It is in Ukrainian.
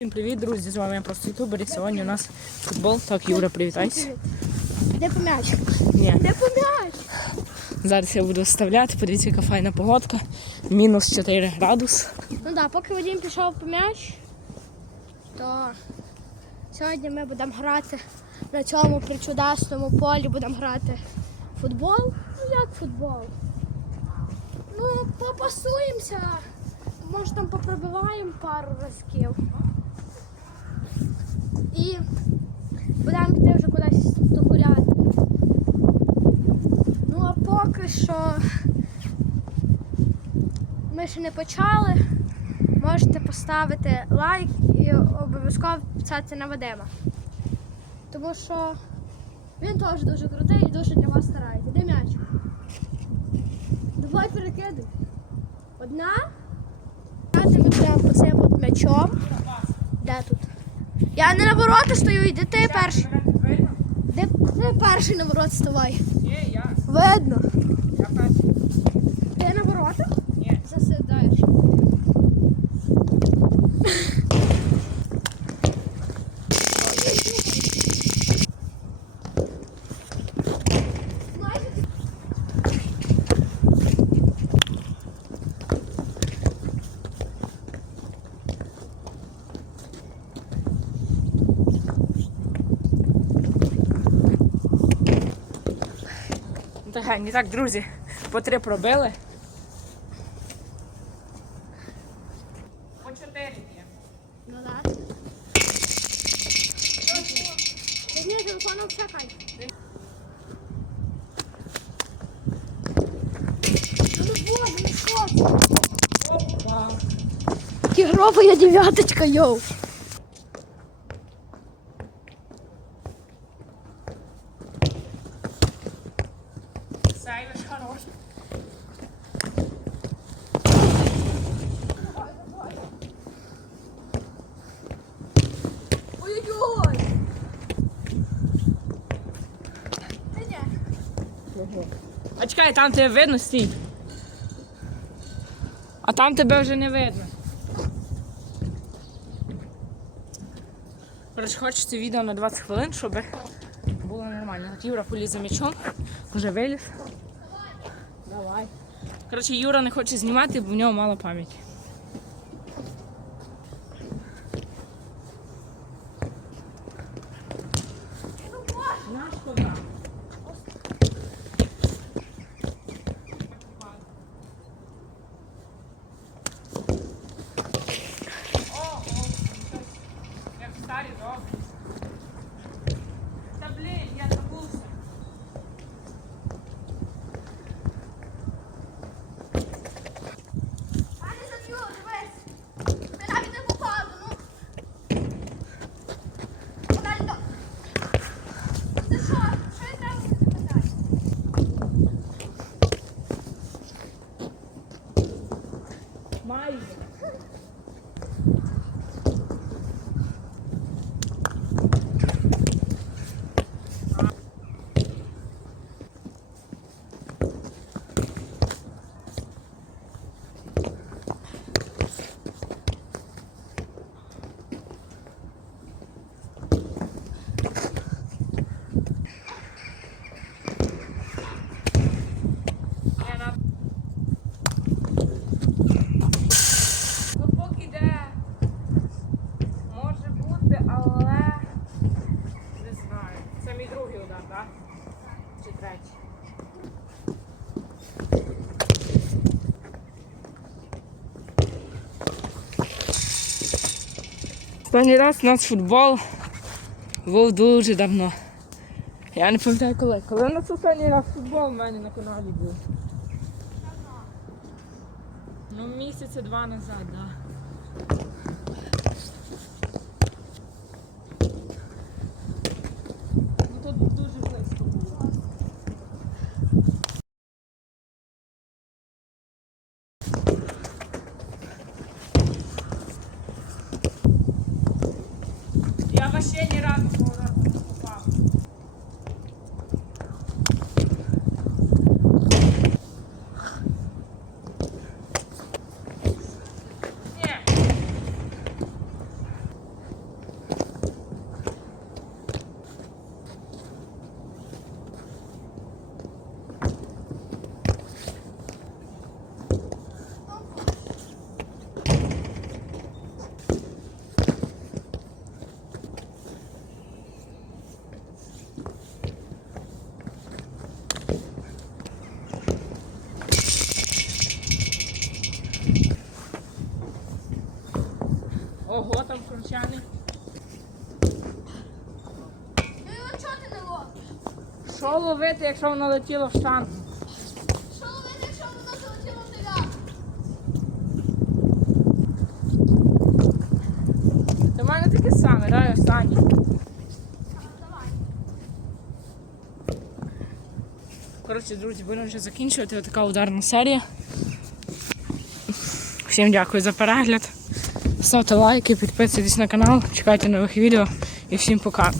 Всім привіт, друзі! З вами я просто ютубер і сьогодні у нас футбол. Так, Юра, привітайся. Де по м'яч? Ні. Де по м'яч? Зараз я буду вставляти, подивіться, яка файна погодка. Мінус 4 градус. Ну так, поки Вадим пішов по м'яч, то сьогодні ми будемо грати на цьому причудасному полі, будемо грати футбол. Ну як футбол? Ну, попасуємося. Може там попробиваємо пару разків. І будемо йти вже кудись догуляти. Ну а поки що ми ще не почали. Можете поставити лайк і обов'язково підписатися на Вадима. Тому що він теж дуже крутий і дуже для вас старається. Де м'яч? Давай перекидай. Одна. Грати ми будемо по цим м'ячом. Де тут? Я не на ворота стою, іди ти перший. Де, ти перший на ворота ставай? Ні, я. Видно. Я перший. Ти на ворота? Ні. Засидаєш. Ну, так, і так, друзі, по три пробили. По чотири є. Ну да. Ні, телефоном чекай. Ну боже. Тігрова я дев'яточка, йоу. Сейвиш хорош. Ой-ой-ой. Та ні. А чекай, там тебе видно, стій. А там тебе вже не видно. Коротше, хочеться відео на 20 хвилин, щоб було нормально. Так, Юра поліз за м'ячом, вже виліз. Коротше, Юра не хоче знімати, бо в нього мало пам'яті. Mas Останній раз у нас футбол був дуже давно. Я не пам'ятаю коли. Коли у нас останній раз футбол у мене на каналі був? Ну, місяця два назад, так. Да. Ну тут дуже близько було. Я вообще ні разу поворотом не попав. Ні. Кручений. Ну його чого ти не ловиш? Що ловити, якщо воно летіло в штангу? Що ловити, якщо воно залетіло в тебе? До мене таке саме, дай останній. Давай. Коротше, друзі, будемо вже закінчувати. Така ударна серія. Всім дякую за перегляд. Ставте лайки, підписуйтесь на канал, чекайте нових відео і всім пока.